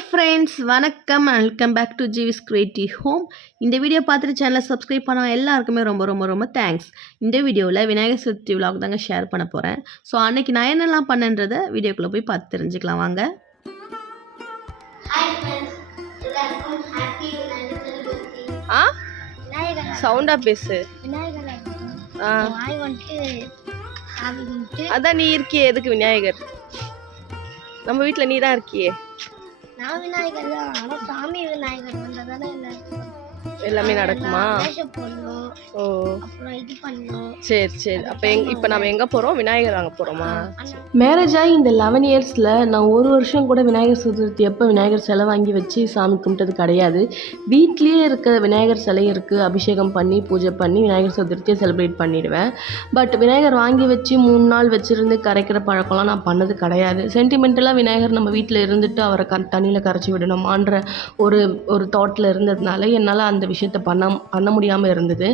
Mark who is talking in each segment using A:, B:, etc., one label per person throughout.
A: Friends வணக்கம் welcome back to GV's creative home இந்த video பார்த்துட்டு சேனலை சப்ஸ்கிரைப் பண்ண எல்லாருக்குமே ரொம்ப ரொம்ப ரொம்ப தேங்க்ஸ் இந்த வீடியோவில் விநாயகர் சதுர்த்தி விலாக் தாங்க ஷேர் பண்ண போகிறேன் ஸோ அன்னைக்கு நான் என்னெல்லாம் பண்ணன்றதை வீடியோக்குள்ளே போய் பார்த்து தெரிஞ்சுக்கலாம் வாங்க.
B: ஹாய்
A: ஆ? சவுண்டாக பேசு அதான் நீ இருக்கியே எதுக்கு விநாயகர்? நம்ம வீட்டில் நீ தான் இருக்கியே.
B: நான் விநாயகர் தான். ஆனால் சாமி விநாயகர் வந்தால் தானே எல்லாருக்கும்
A: எல்லாமே நடக்குமா? ஓ. சரி சரி. அப்போ எங் இப்போ நம்ம எங்கே போகிறோம் விநாயகர் வாங்க போகிறோமா
C: மேரேஜ் ஆகி இந்த லெவன் இயர்ஸில் நான் ஒரு வருஷம் கூட விநாயகர் சதுர்த்தி எப்போ விநாயகர் சிலை வாங்கி வச்சு சாமி கும்பிட்டது கிடையாது. வீட்லேயே இருக்க விநாயகர் சிலை இருக்குது அபிஷேகம் பண்ணி பூஜை பண்ணி விநாயகர் சதுர்த்தியை செலிப்ரேட் பண்ணிடுவேன். பட் விநாயகர் வாங்கி வச்சு மூணு நாள் வச்சுருந்து கரைக்கிற பழக்கம்லாம் நான் பண்ணது கிடையாது. சென்டிமெண்டலாக விநாயகர் நம்ம வீட்டில் இருந்துட்டு அவரை க தண்ணியில் கரைச்சி விடணுமான்ற ஒரு ஒரு தாட்டில் இருந்ததுனால என்னால் அந்த விஷயத்த பண்ண பண்ண முடியாமல் இருந்தது.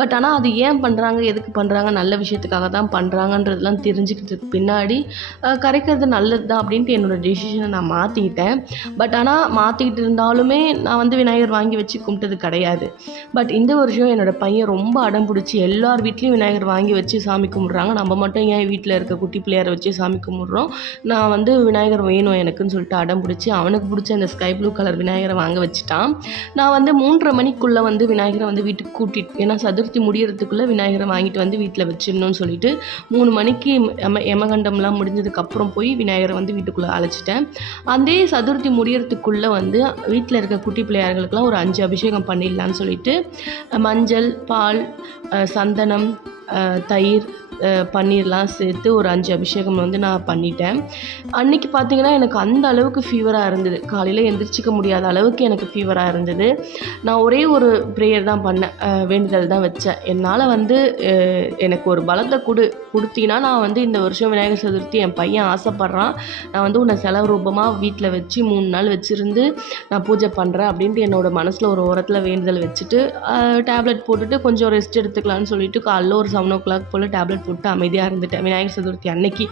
C: பட் ஆனால் அது ஏன் பண்ணுறாங்க எதுக்கு பண்ணுறாங்க நல்ல விஷயத்துக்காக தான் பண்ணுறாங்கன்றதெல்லாம் தெரிஞ்சுக்கிறதுக்கு பின்னாடி கரைக்கிறது நல்லது தான் அப்படின்ட்டு என்னோடய டெசிஷனை நான் மாற்றிக்கிட்டேன் பட் ஆனால் மாற்றிக்கிட்டு இருந்தாலுமே நான் வந்து விநாயகர் வாங்கி வச்சு கும்பிட்டது கிடையாது. பட் இந்த வருஷம் என்னோட பையன் ரொம்ப அடம் பிடிச்சி எல்லார் வீட்லேயும் விநாயகர் வாங்கி வச்சு சாமி கும்பிட்றாங்க. நம்ம மட்டும் ஏன் வீட்டில் இருக்க குட்டி பிள்ளையாரை வச்சு சாமி கும்பிட்றோம்? நான் வந்து விநாயகர் வேணும் எனக்குன்னு சொல்லிட்டு அடம் பிடிச்சி அவனுக்கு பிடிச்ச அந்த ஸ்கை ப்ளூ கலர் விநாயகரை வாங்க வச்சுட்டான். நான் வந்து மூன்றரை மணிக்கு மணிக்குள்ளே வந்து விநாயகரை வந்து வீட்டுக்கு கூட்டிட்டு ஏன்னா சதுர்த்தி முடியறதுக்குள்ளே விநாயகரை வாங்கிட்டு வந்து வீட்டில் வச்சிடணும்னு சொல்லிட்டு மூணு மணிக்கு எம எமகண்டம்லாம் முடிஞ்சதுக்கப்புறம் போய் விநாயகரை வந்து வீட்டுக்குள்ளே அழைச்சிட்டேன். அதே சதுர்த்தி முடியறதுக்குள்ளே வந்து வீட்டில் இருக்க குட்டி பிள்ளையார்களுக்கெல்லாம் ஒரு அஞ்சு அபிஷேகம் பண்ணிடலான்னு சொல்லிட்டு மஞ்சள் பால் சந்தனம் தயிர் பன்னீர்லாம் சேர்த்து ஒரு அஞ்சு அபிஷேகம் வந்து நான் பண்ணிட்டேன். அன்றைக்கி பார்த்தீங்கன்னா எனக்கு அந்த அளவுக்கு ஃபீவராக இருந்தது. காலையில் எந்திரிச்சிக்க முடியாத அளவுக்கு எனக்கு ஃபீவராக இருந்தது. நான் ஒரே ஒரு ப்ரேயர் தான் பண்ணேன். வேண்டுதல் தான் வச்சேன். என்னால் வந்து எனக்கு ஒரு பலத்தை கொடு கொடுத்தீங்கன்னா நான் வந்து இந்த வருஷம் விநாயகர் சதுர்த்தி என் பையன் ஆசைப்பட்றான். நான் வந்து உன்னை செலவு ரூபமாக வீட்டில் வச்சு மூணு நாள் வச்சுருந்து நான் பூஜை பண்ணுறேன் அப்படின்ட்டு என்னோட மனசில் ஒரு ஓரத்தில் வேண்டுதல் வச்சுட்டு டேப்லெட் போட்டுட்டு கொஞ்சம் ரெஸ்ட் எடுத்துக்கலாம்னு சொல்லிட்டு காலைல ஒரு செவன் ஓ கிளாக் போல் டேப்லெட் போட்டு அமைதியாக இருந்துட்டேன். விநாயகர் சதுர்த்தி அன்னைக்கு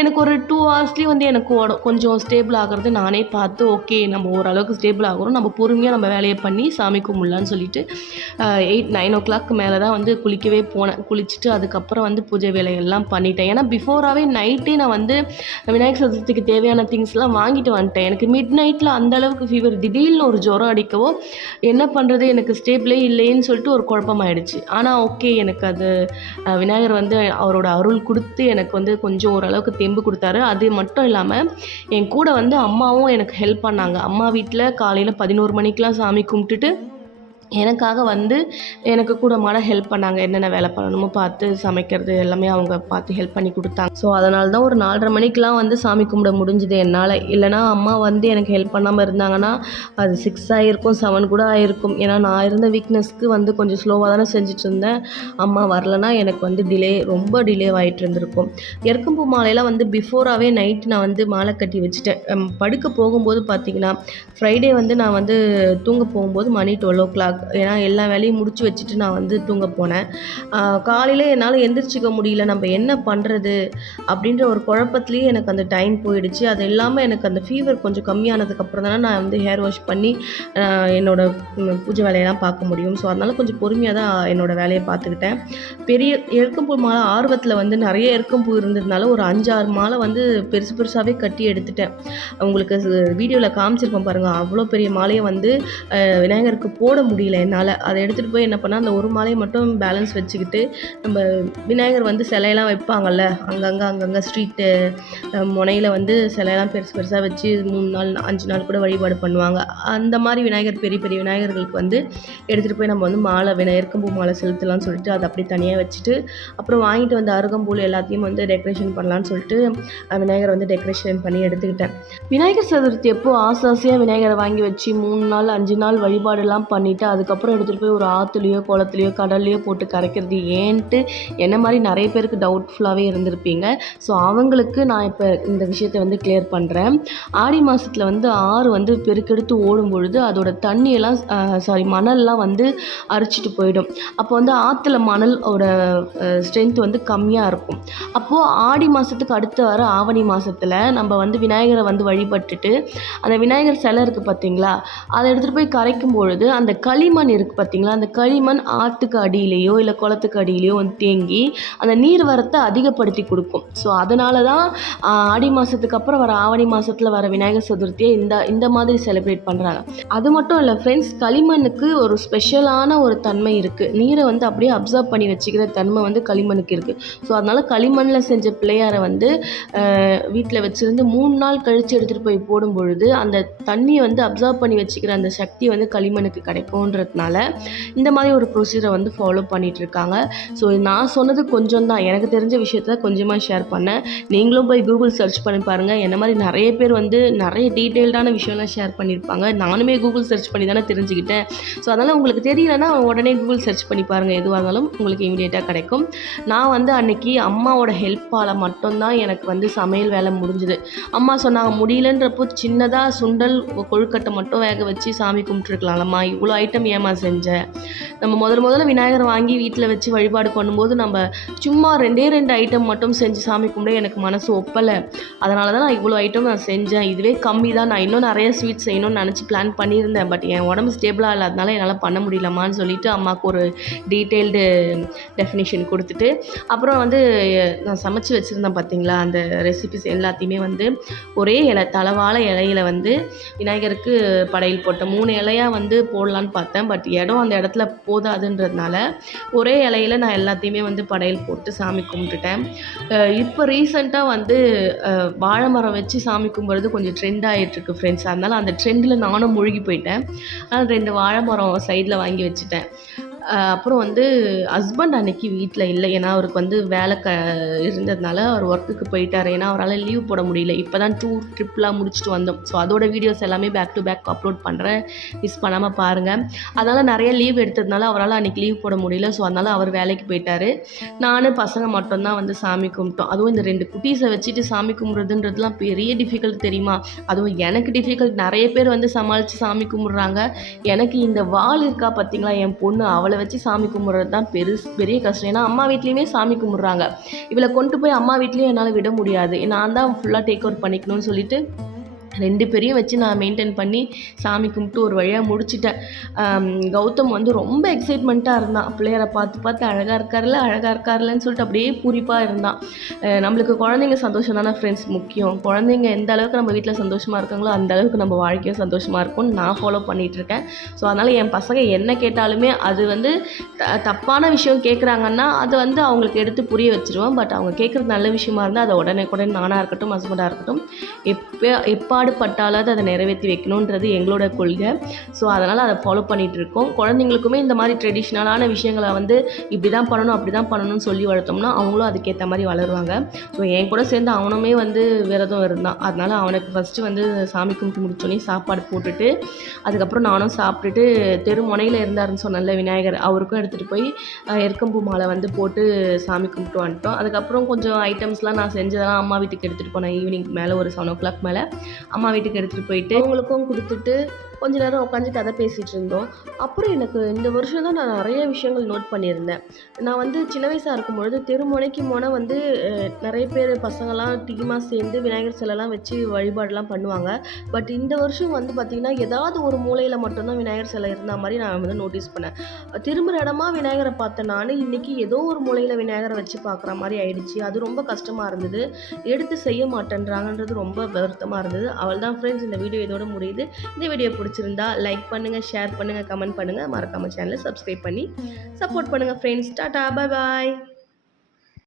C: எனக்கு ஒரு டூ ஹவர்ஸ்லேயே வந்து எனக்கு கொஞ்சம் ஸ்டேபிள் ஆகிறது நானே பார்த்து ஓகே நம்ம ஓரளவுக்கு ஸ்டேபிள் ஆகிறோம். நம்ம பொறுமையாக நம்ம வேலையை பண்ணி சாமி கும்பிட்லான்னு சொல்லிட்டு எயிட் நைன் ஓ கிளாக் மேலே தான் வந்து குளிக்கவே போனேன். குளிச்சுட்டு அதுக்கப்புறம் வந்து பூஜை வேலையெல்லாம் பண்ணிட்டேன். ஏன்னா பிஃபோராகவே நைட்டே நான் வந்து விநாயகர் சதுர்த்திக்கு தேவையான திங்ஸ்லாம் வாங்கிட்டு வந்துட்டேன். எனக்கு மிட் நைட்டில் அந்த அளவுக்கு ஃபீவர் திடீர்னு ஒரு ஜுரம் அடிக்கவோ என்ன பண்ணுறது எனக்கு ஸ்டேபிளே இல்லைன்னு சொல்லிட்டு ஒரு குழப்பமாயிடுச்சு. ஆனால் ஓகே எனக்கு அது விநாயகர் வந்து அவரோட அருள் கொடுத்து எனக்கு வந்து கொஞ்சம் ஓரளவுக்கு தெம்பு கொடுத்தாரு. அது மட்டும் இல்லாமல் என் கூட வந்து அம்மாவும் எனக்கு ஹெல்ப் பண்ணாங்க. அம்மா வீட்டில் காலையில் பதினோரு மணிக்கெலாம் சாமி கும்பிட்டுட்டு எனக்காக வந்து எனக்கு கூட மாட ஹெல்ப் பண்ணாங்க. என்னென்ன வேலை பண்ணணுமோ பார்த்து சமைக்கிறது எல்லாமே அவங்க பார்த்து ஹெல்ப் பண்ணி கொடுத்தாங்க. ஸோ அதனால தான் ஒரு நாலரை மணிக்கெலாம் வந்து சாமி கும்பிட முடிஞ்சுது என்னால். இல்லைனா அம்மா வந்து எனக்கு ஹெல்ப் பண்ணாமல் இருந்தாங்கன்னா அது சிக்ஸ் ஆகிருக்கும் செவன் கூட ஆகிருக்கும் ஏன்னா நான் இருந்த வீக்னஸ்க்கு வந்து கொஞ்சம் ஸ்லோவாக தானே செஞ்சுட்டு இருந்தேன். அம்மா வரலனா எனக்கு வந்து டிலே ரொம்ப டிலே ஆகிட்டு இருந்திருக்கும். எருக்கம்பூ மாலையெல்லாம் வந்து பிஃபோராகவே நைட்டு நான் வந்து மாலை கட்டி வச்சுட்டேன். படுக்க போகும்போது பார்த்தீங்கன்னா ஃப்ரைடே வந்து நான் வந்து தூங்க போகும்போது மணி டுவெல் ஓ கிளாக் ஏன்னா எல்லா வேலையும் முடிச்சு வச்சுட்டு நான் வந்து தூங்க போனேன். காலையில் என்னால் எந்திரிச்சிக்க முடியல. நம்ம என்ன பண்ணுறது அப்படின்ற ஒரு குழப்பத்துலேயே எனக்கு அந்த டைம் போயிடுச்சு. அது இல்லாமல் எனக்கு அந்த ஃபீவர் கொஞ்சம் கம்மியானதுக்கப்புறம் தானே நான் வந்து ஹேர் வாஷ் பண்ணி என்னோடய என்னோட பூஜை வேலையெல்லாம் பார்க்க முடியும். ஸோ அதனால் கொஞ்சம் பொறுமையாக தான் என்னோட வேலையை பார்த்துக்கிட்டேன். பெரிய எருக்கம்பூ மாலை ஆர்வத்தில் வந்து நிறைய எருக்கம்பூ இருந்ததுனால ஒரு அஞ்சாறு மாலை வந்து பெருசு பெருசாகவே கட்டி எடுத்துட்டேன். உங்களுக்கு வீடியோவில் காமிச்சிருப்போம் பாருங்கள் அவ்வளோ பெரிய மாலையை வந்து விநாயகருக்கு போட முடியல. என்னால். அதை எடுத்துகிட்டு போய் என்ன பண்ணால் அந்த ஒரு மாலையை மட்டும் பேலன்ஸ் வச்சுக்கிட்டு நம்ம விநாயகர் வந்து சிலையெல்லாம் வைப்பாங்கல்ல அங்கங்கே அங்கங்கே ஸ்ட்ரீட்டு முனையில் வந்து சிலையெல்லாம் பெருசு பெருசாக வச்சு மூணு நாள் அஞ்சு நாள் கூட வழிபாடு பண்ணுவாங்க. அந்த மாதிரி விநாயகர் பெரிய பெரிய விநாயகர்களுக்கு வந்து எடுத்துகிட்டு போய் நம்ம வந்து மாலை விநாயகருக்கும் பூ மாலை செலுத்தலாம்னு சொல்லிட்டு அதை அப்படியே தனியாக வச்சுட்டு அப்புறம் வாங்கிட்டு வந்த அருகம்பூல் எல்லாத்தையும் வந்து டெக்கரேஷன் பண்ணலான்னு சொல்லிட்டு விநாயகர் விநாயகரை வந்து டெக்கரேஷன் பண்ணி எடுத்துக்கிட்டேன். விநாயகர் சதுர்த்தி எப்போ ஆசை ஆசையாக விநாயகரை வாங்கி வச்சு மூணு நாள் அஞ்சு நாள் வழிபாடெல்லாம் பண்ணிவிட்டு அதுக்கப்புறம் எடுத்துகிட்டு போய் ஒரு ஆற்றுலையோ குளத்துலையோ கடல்லையோ போட்டு கரைக்கிறது ஏன்ட்டு என்ன மாதிரி நிறைய பேருக்கு டவுட்ஃபுல்லாகவே இருந்திருப்பீங்க. ஸோ அவங்களுக்கு நான் இப்போ இந்த விஷயத்தை வந்து கிளியர் பண்ணுறேன் ஆடி மாதத்தில் வந்து ஆறு வந்து பெருக்கெடுத்து ஓடும் பொழுது அதோட தண்ணியெல்லாம் சாரி மணல்லாம் வந்து அரிச்சிட்டு போயிடும். அப்போ வந்து ஆற்றுல மணலோட ஸ்ட்ரென்த் வந்து கம்மியாக இருக்கும். அப்போது ஆடி மாதத்துக்கு அடுத்து வர ஆவணி மாதத்தில் நம்ம வந்து விநாயகரை வந்து வழிபட்டுட்டு அந்த விநாயகர் சிலை இருக்குது பார்த்தீங்களா அதை எடுத்துகிட்டு போய் கரைக்கும் பொழுது அந்த களிமண் இருக்குது பார்த்தீங்களா அந்த களிமண் ஆற்றுக்கு அடியிலேயோ இல்லை குளத்துக்கு அடியிலேயோ வந்து தேங்கி அந்த நீர் வரத்தை அதிகப்படுத்தி கொடுக்கும். ஸோ அதனால தான் ஆடி மாதத்துக்கு அப்புறம் வர ஆவணி மாதத்தில் வர விநாயகர் சதுர்த்தியை இந்த இந்த மாதிரி செலிப்ரேட் பண்ணுறாங்க அது மட்டும் இல்லை ஃப்ரெண்ட்ஸ் களிமண்ணுக்கு ஒரு ஸ்பெஷலான ஒரு தன்மை இருக்குது நீரை வந்து அப்படியே அப்சர்வ் பண்ணி வச்சுக்கிற தன்மை வந்து களிமண்ணுக்கு இருக்குது ஸோ அதனால் களிமண்ணில் செஞ்ச பிள்ளையாரை வந்து வீட்டில் வச்சுருந்து மூணு நாள் கழித்து எடுத்துகிட்டு போய் போடும் பொழுது அந்த தண்ணியை வந்து அப்சர்வ் பண்ணி வச்சுக்கிற அந்த சக்தி வந்து களிமண்ணுக்கு கிடைக்கும். கிடைக்கும்ன்றதுனால இந்த மாதிரி ஒரு ப்ரொசீஜரை வந்து ஃபாலோ பண்ணிகிட்டு இருக்காங்க ஸோ நான் சொன்னது கொஞ்சம் தான் எனக்கு தெரிஞ்ச விஷயத்த கொஞ்சமாக ஷேர் பண்ணேன். நீங்களும் போய் கூகுள் சர்ச் பண்ணி பாருங்கள் என்ன மாதிரி நிறைய பேர் வந்து நிறைய டீட்டெயில்டான விஷயம்லாம் ஷேர் பண்ணியிருப்பாங்க நானுமே கூகுள் சர்ச் பண்ணி தானே தெரிஞ்சுக்கிட்டேன். ஸோ அதனால் உங்களுக்கு தெரியலன்னா உடனே கூகுள் சர்ச் பண்ணி பாருங்கள் எதுவாக இருந்தாலும் உங்களுக்கு இமீடியட்டாக கிடைக்கும். நான் வந்து அன்னைக்கு அம்மாவோட ஹெல்ப்பால் மட்டும்தான் எனக்கு வந்து சமையல் வேலை முடிஞ்சுது. அம்மா சொன்னாங்க முடியலன்றப்போ சின்னதாக சுண்டல் கொழுக்கட்டை மட்டும் வேக வச்சு சாமி கும்பிட்டுருக்கலாம்லம்மா. இவ்வளோ ஐட்டம் ஏமா செஞ்ச? நம்ம முதல் முதல்ல விநாயகர் வாங்கி வீட்டில் வச்சு வழிபாடு பண்ணும்போது நம்ம சும்மா ரெண்டே ரெண்டு ஐட்டம் மட்டும் செஞ்சு சாமி கும்பிட எனக்கு மனசு ஒப்பலை. அதனால தான் நான் இவ்வளோ ஐட்டம் நான் செஞ்சேன். இதுவே கம்மி தான். நான் இன்னும் நிறைய ஸ்வீட் செய்யணும்னு நினச்சி பிளான் பண்ணியிருந்தேன். பட் என் உடம்பு ஸ்டேபிளாக இல்லாதனால என்னால் பண்ண முடியலமான்னு சொல்லிட்டு அம்மாவுக்கு ஒரு டீட்டெயில்டு டெஃபினிஷன் கொடுத்துட்டு அப்புறம் வந்து நான் சமைச்சு வச்சுருந்தேன் பார்த்தீங்களா அந்த ரெசிபிஸ் எல்லாத்தையுமே வந்து ஒரே இலை தளவாழ இலையில வந்து விநாயகருக்கு படையல் போட்டேன் மூணு இலையாக வந்து போடலான்னு பார்த்தேன் பட் இடம் அந்த இடத்துல போதாதுன்றதுனால ஒரே இலையில நான் எல்லாத்தையுமே வந்து படையல் போட்டு சாமி கும்பிட்டுட்டேன். இப்போ ரீசெண்டாக வந்து வாழை மரம் வச்சு சாமி கும்பிட்றது கொஞ்சம் ட்ரெண்ட் ஆகிட்டுருக்கு ஃப்ரெண்ட்ஸ் அதனால் அந்த ட்ரெண்டில் நானும் மூழ்கி போயிட்டேன். ரெண்டு வாழை மரம் சைடில் வாங்கி வச்சுட்டேன். அப்புறம் வந்து ஹஸ்பண்ட் அன்னைக்கு வீட்டில் இல்லை. ஏன்னா அவருக்கு வந்து வேலை க இருந்ததுனால அவர் ஒர்க்குக்கு போயிட்டார். ஏன்னா அவரால் லீவ் போட முடியல. இப்போ தான் டூர் ட்ரிப்லாம் முடிச்சுட்டு வந்தோம். ஸோ அதோட வீடியோஸ் எல்லாமே பேக் டு பேக் அப்லோட் பண்ணுறேன் மிஸ் பண்ணாமல் பாருங்கள் அதனால் நிறைய லீவ் எடுத்ததுனால அவரால் அன்றைக்கி லீவ் போட முடியல. ஸோ அதனால் அவர் வேலைக்கு போயிட்டார். நானும் பசங்க மட்டும்தான் வந்து சாமி கும்பிட்டோம். அதுவும் இந்த ரெண்டு குட்டீஸை வச்சுட்டு சாமி கும்பிட்றதுன்றதுலாம் பெரிய டிஃபிகல்ட் தெரியுமா? அதுவும் எனக்கு டிஃபிகல்ட் நிறைய பேர் வந்து சமாளித்து சாமி கும்பிட்றாங்க. எனக்கு இந்த வாள் இருக்கா பார்த்தீங்களா என் பொண்ணு அவள் வச்சு சாமி கும்பிட்றது தான் பெருசு பெரிய கஷ்டம். ஏன்னா அம்மா வீட்லேயுமே சாமி கும்பிட்றாங்க. இவளை கொண்டு போய் அம்மா வீட்லேயும் என்னால் விட முடியாது. நான் தான் ஃபுல்லாக டேக் அவுட் பண்ணிக்கணும்னு சொல்லிட்டு ரெண்டு பேரையும் வச்சு நான் மெயின்டைன் பண்ணி சாமி கும்பிட்டு ஒரு வழியாக முடிச்சிட்டேன். கௌதம் வந்து ரொம்ப எக்ஸைட்மெண்ட்டாக இருந்தான். பிள்ளையரை பார்த்து பார்த்து அழகாக இருக்கார்ல அழகாக இருக்கார்லன்னு சொல்லிட்டு அப்படியே பூரிப்பாக இருந்தான். நம்மளுக்கு குழந்தைங்க சந்தோஷம் தானே ஃப்ரெண்ட்ஸ் முக்கியம். குழந்தைங்க எந்த அளவுக்கு நம்ம வீட்டில் சந்தோஷமாக இருக்காங்களோ அந்த அளவுக்கு நம்ம வாழ்க்கையும் சந்தோஷமாக இருக்கும்னு நான் ஃபாலோ பண்ணிகிட்ருக்கேன் ஸோ அதனால் என் பசங்க என்ன கேட்டாலுமே அது வந்து த தப்பான விஷயம் கேட்குறாங்கன்னா அது வந்து அவங்களுக்கு எடுத்து புரிய வச்சுருவேன். பட் அவங்க கேட்குறது நல்ல விஷயமா இருந்தால் அதை உடனே உடனே நானாக இருக்கட்டும் ஹஸ்பண்டாக இருக்கட்டும் எப்போ எப்பாடு பட்டாலாவது அதை நிறைவேற்றி வைக்கணுன்றது எங்களோட கொள்கை. ஸோ அதனால் அதை ஃபாலோ பண்ணிகிட்டு இருக்கோம் குழந்தைங்களுக்குமே இந்த மாதிரி ட்ரெடிஷ்னலான விஷயங்களை வந்து இப்படி தான் பண்ணணும் அப்படி தான் பண்ணணும்னு சொல்லி வளர்த்தோம்னா அவங்களும் அதுக்கேற்ற மாதிரி வளருவாங்க. ஸோ என் கூட சேர்ந்து அவனுமே வந்து விரதம் இருந்தான். அதனால் அவனுக்கு ஃபஸ்ட்டு வந்து சாமி கும்பிட்டு முடிச்சோடனே சாப்பாடு போட்டுட்டு அதுக்கப்புறம் நானும் சாப்பிட்டுட்டு தெரு முனையில் இருந்தாருன்னு சொன்னேன்ல விநாயகர் அவருக்கும் எடுத்துகிட்டு போய் எருக்கம்பூ மாலை வந்து போட்டு சாமி கும்பிட்டு வந்துட்டோம். அதுக்கப்புறம் கொஞ்சம் ஐட்டம்ஸ்லாம் நான் செஞ்சதெல்லாம் அம்மா வீட்டுக்கு எடுத்துகிட்டு போனேன். ஈவினிங் மேலே ஒரு செவன் ஓ கிளாக் மேலே. அம்மா வீட்டுக்கு எடுத்துகிட்டு போயிட்டு அவங்களுக்கும் கொடுத்துட்டு கொஞ்ச நேரம் உட்காந்து கதை பேசிகிட்டு இருந்தோம். அப்புறம் எனக்கு இந்த வருஷம் தான் நான் நிறைய விஷயங்கள் நோட் பண்ணியிருந்தேன். நான் வந்து சின்ன வயசாக இருக்கும்பொழுது திருமுனைக்கு போனால் வந்து நிறைய பேர் பசங்கள்லாம் டீமாக சேர்ந்து விநாயகர் சிலைலாம் வச்சு வழிபாடுலாம் பண்ணுவாங்க. பட் இந்த வருஷம் வந்து பார்த்திங்கன்னா ஏதாவது ஒரு மூலையில் மட்டும்தான் விநாயகர் சிலை இருந்த மாதிரி நான் வந்து நோட்டீஸ் பண்ணேன். திரும்புகிற இடமா விநாயகரை பார்த்தேன் நான் இன்றைக்கி ஏதோ ஒரு மூலையில் விநாயகரை வச்சு பார்க்குற மாதிரி ஆயிடுச்சு. அது ரொம்ப கஷ்டமாக இருந்தது. எடுத்து செய்ய மாட்டேன்றாங்கன்றது ரொம்ப வருத்தமாக இருந்தது. அவள் தான் ஃப்ரெண்ட்ஸ் இந்த வீடியோ இதோட முடியுது. இந்த வீடியோ பிடிச்சி பிடிச்சிருந்தா லைக் பண்ணுங்கள் ஷேர் பண்ணுங்கள் கமெண்ட் பண்ணுங்கள் மறக்காமல் சேனலை சப்ஸ்கிரைப் பண்ணி சப்போர்ட் பண்ணுங்கள் ஃப்ரெண்ட்ஸ் டாட்டா பாய் பாய்